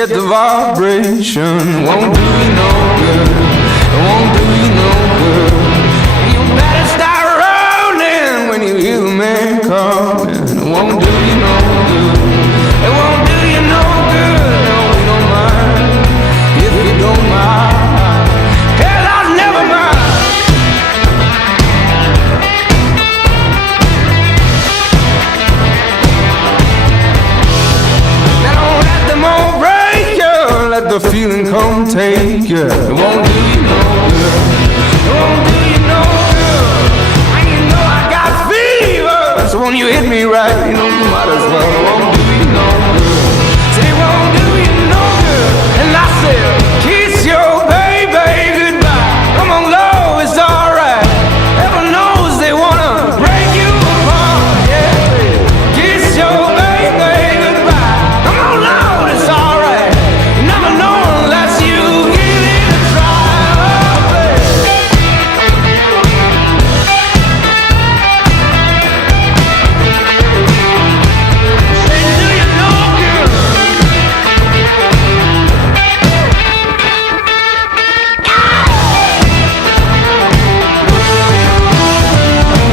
get the vibration. Won't do you no good. It won't do you no good. You better start rolling when you hear the man coming. It won't do you no good. It won't do you no good. No, we don't mind if you don't mind. Hell, I'll never mind. Now don't let them all break you. Let the feeling come take you. It won't do you no good. It won't do you no good. And you know I got fever. So when you hit me right, you know you might as well. It won't do you no good. Say it won't do you no good. And I said, kiss your baby goodbye. Come on, love, it's alright. Heaven knows they wanna break you apart. Yeah, kiss your baby goodbye. Come on, love, it's alright. You never know unless you give it a try. Oh, baby. Say, do you know, girl?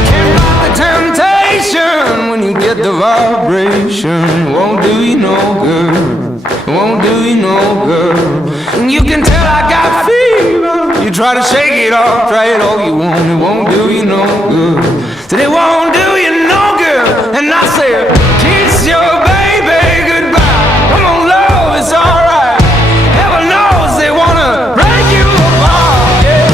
Can't block the temptation when you get the vibration. Won't do you no good. Won't do you no good. And you can tell I got fever. You try to shake it off, try it all you want. It won't do you no good. Said it won't do you no good. And I said, kiss your baby goodbye. Come on, love, it's alright. Heaven knows they wanna break you apart. Yeah.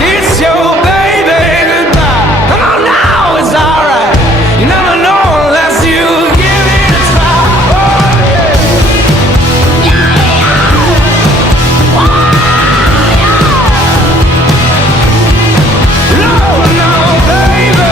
Kiss your baby goodbye. Come on now, it's alright. You never know unless you give it a try. Oh, yeah. No, no, baby.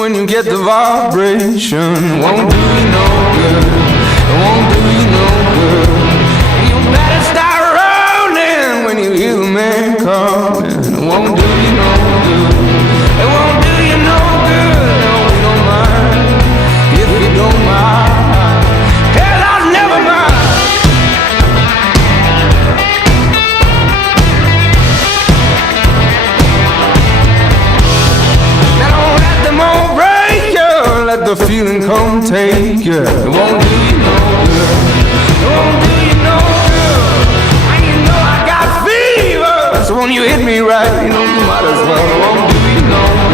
When you get the vibration, won't do you no good. It won't do you no good. You better start rolling when you hear the man coming. It won't do you no good. It won't do you no good. No, we don't mind if you don't mind. Hell, I'll never mind. Now don't let them all break you. Let the feeling come take you. It won't do you no good. It won't do you no good. And you know I got fever. So when you hit me right, you know you might as well. It won't do you no good.